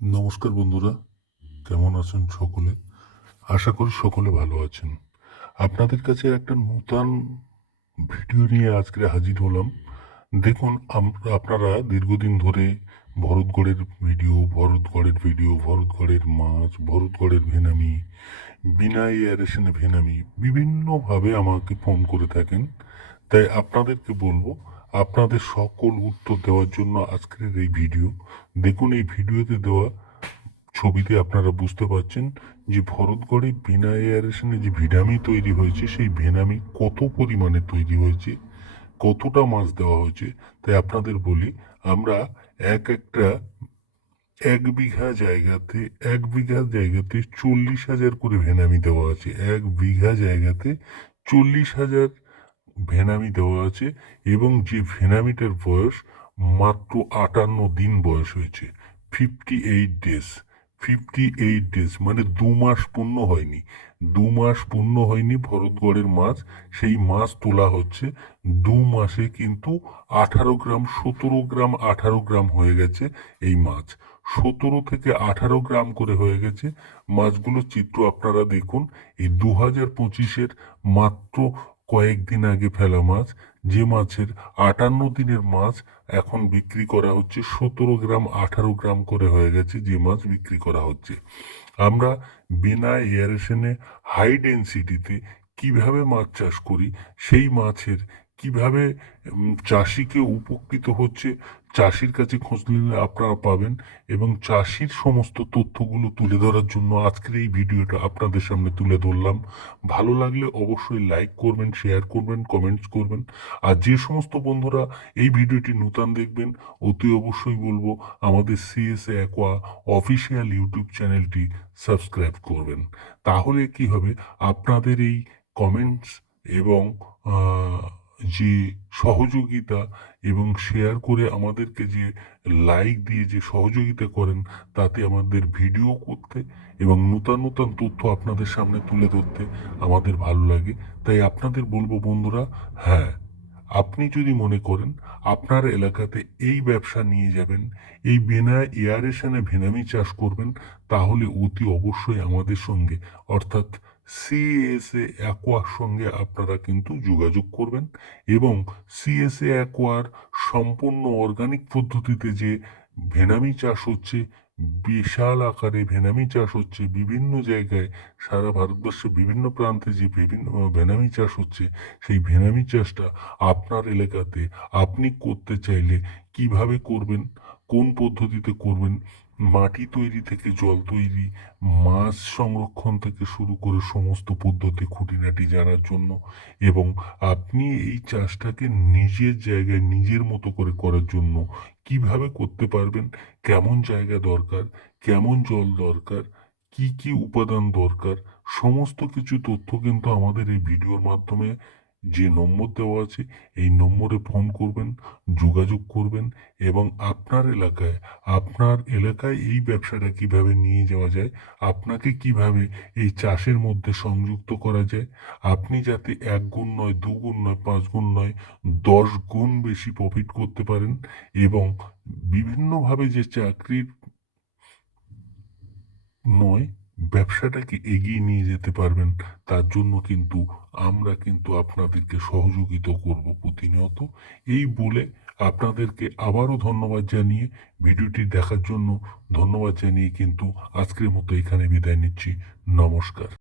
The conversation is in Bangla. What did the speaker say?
নমস্কার বন্ধুরা, কেমন আছেন সকলে? আশা করি সকলে ভালো আছেন। আপনাদের কাছে একটা নূতন ভিডিও নিয়ে আজকে হাজির হলাম। দেখুন, আপনারা দীর্ঘদিন ধরে ভরতগড়ের মাছ, ভরতগড়ের ভেনামি, বিনা এয়ারেশনে ভেনামি বিভিন্নভাবে আমাকে ফোন করে থাকেন। তাই আপনাদেরকে বলবো, আপনাদের সকল উত্তর দেওয়ার জন্য আজকের এই ভিডিও। দেখুন, এই ভিডিওতে দেওয়া ছবিতে আপনারা বুঝতে পারছেন যে ভরতগড়ে বিনা এয়ারেশনে যে ভেনামি তৈরি হয়েছে, সেই ভেনামি কত পরিমাণে তৈরি হয়েছে, কতটা মাছ দেওয়া হয়েছে। তাই আপনাদের বলি, আমরা একটা এক বিঘা জায়গাতে 40,000 করে ভেনামি দেওয়া আছে। 1 বিঘা জায়গাতে 40,000 ভেনামি দেওয়া আছে, এবং যে ভেনামিটার বয়স মাত্র 58 দিন বয়স হয়েছে। 58 ডেজ। 58 ডেজ মানে 2 মাস পূর্ণ হয়নি। 2 মাস পূর্ণ হয়নি ভরতগড়ের মাছ। সেই মাছ তোলা হচ্ছে 2 মাসে, কিন্তু 18 গ্রাম 17 গ্রাম 18 গ্রাম হয়ে গেছে এই মাছ। 17 থেকে 18 গ্রাম করে হয়ে গেছে মাছগুলোর চিত্র আপনারা দেখুন। এই 2025-এর মাত্র কয়েকদিন আগে ফেলা মাছ, যে মাছের 58 দিনের মাছ এখন বিক্রি করা হচ্ছে 17 গ্রাম 18 গ্রাম করে হয়ে গেছে, যে মাছ বিক্রি করা হচ্ছে। আমরা বিনা এয়ারেশনে হাই ডেন্সিটিতে কিভাবে মাছ চাষ করি, সেই মাছের কিভাবে চাষিকে উপকৃত হচ্ছে, চাষির কাছে খোঁজ নিলে আপনারা পাবেন। এবং চাষির সমস্ত তথ্যগুলো তুলে ধরার জন্য আজকের এই ভিডিওটা আপনাদের সামনে তুলে ধরলাম। ভালো লাগলে অবশ্যই লাইক করবেন, শেয়ার করবেন, কমেন্টস করবেন। আর যে সমস্ত বন্ধুরা এই ভিডিওটি নূতন দেখবেন, অতি অবশ্যই বলবো আমাদের সিএসএ অ্যাকোয়া অফিসিয়াল ইউটিউব চ্যানেলটি সাবস্ক্রাইব করবেন। তাহলে কি হবে, আপনাদের এই কমেন্টস এবং যে সহযোগিতা এবং শেয়ার করে আমাদেরকে যে লাইক দিয়ে যে সহযোগিতা করেন, তাতে আমাদের ভিডিও করতে এবং নূতন নূতন তথ্য আপনাদের সামনে তুলে ধরতে আমাদের ভালো লাগে। তাই আপনাদের বলবো বন্ধুরা, হ্যাঁ, আপনি যদি মনে করেন আপনার এলাকাতে এই ব্যবসা নিয়ে যাবেন, এই বিনা এয়ারেশনে ভেনামি চাষ করবেন, তাহলে অতি অবশ্যই আমাদের সঙ্গে, অর্থাৎ সিএসএ অ্যাকোয়ার সঙ্গে আপনারা কিন্তু যোগাযোগ করবেন। এবং সিএসএ অ্যাকোয়ার সম্পূর্ণ অর্গানিক পদ্ধতিতে যে ভেনামি চাষ হচ্ছে, বিশাল আকারে ভেনামি চাষ হচ্ছে বিভিন্ন জায়গায়, সারা ভারতবর্ষে বিভিন্ন প্রান্তে যে বিভিন্ন ভেনামি চাষ হচ্ছে, সেই ভেনামি চাষটা আপনার এলাকাতে আপনি করতে চাইলে কিভাবে করবেন, কোন পদ্ধতিতে করবেন, মাটি তৈরি থেকে জল তৈরি, মাছ সংরক্ষণ থেকে শুরু করে সমস্ত পদ্ধতি খুঁটিনাটি জানার জন্য, এবং আপনি এই চাষটাকে নিজের জায়গায় নিজের মতো করে করার জন্য কিভাবে করতে পারবেন, কেমন জায়গা দরকার, কেমন জল দরকার, কি কি উপাদান দরকার, সমস্ত কিছু তথ্য কিন্তু আমাদের এই ভিডিওর মাধ্যমে যে নম্বর দেওয়া আছে, এই নম্বরে ফোন করবেন, যোগাযোগ করবেন। এবং আপনার এলাকায় এই ব্যবসাটা কিভাবে নিয়ে যাওয়া যায়, আপনাকে কিভাবে এই চাষের মধ্যে সংযুক্ত করা যায়, আপনি যাতে 1 গুণ নয়, 2 গুণ নয়, 5 গুণ নয়, 10 গুণ বেশি প্রফিট করতে পারেন, এবং বিভিন্নভাবে যে চাকরির নয়, ব্যবসাটাকে এগিয়ে নিয়ে যেতে পারবেন, তার জন্য কিন্তু আমরা কিন্তু আপনাদেরকে সহযোগিতা করব প্রতিনিয়ত। এই বলে আপনাদেরকে আবারও ধন্যবাদ জানিয়ে, ভিডিওটি দেখার জন্য ধন্যবাদ জানিয়ে কিন্তু আজকের মতো এখানে বিদায় নিচ্ছি। নমস্কার।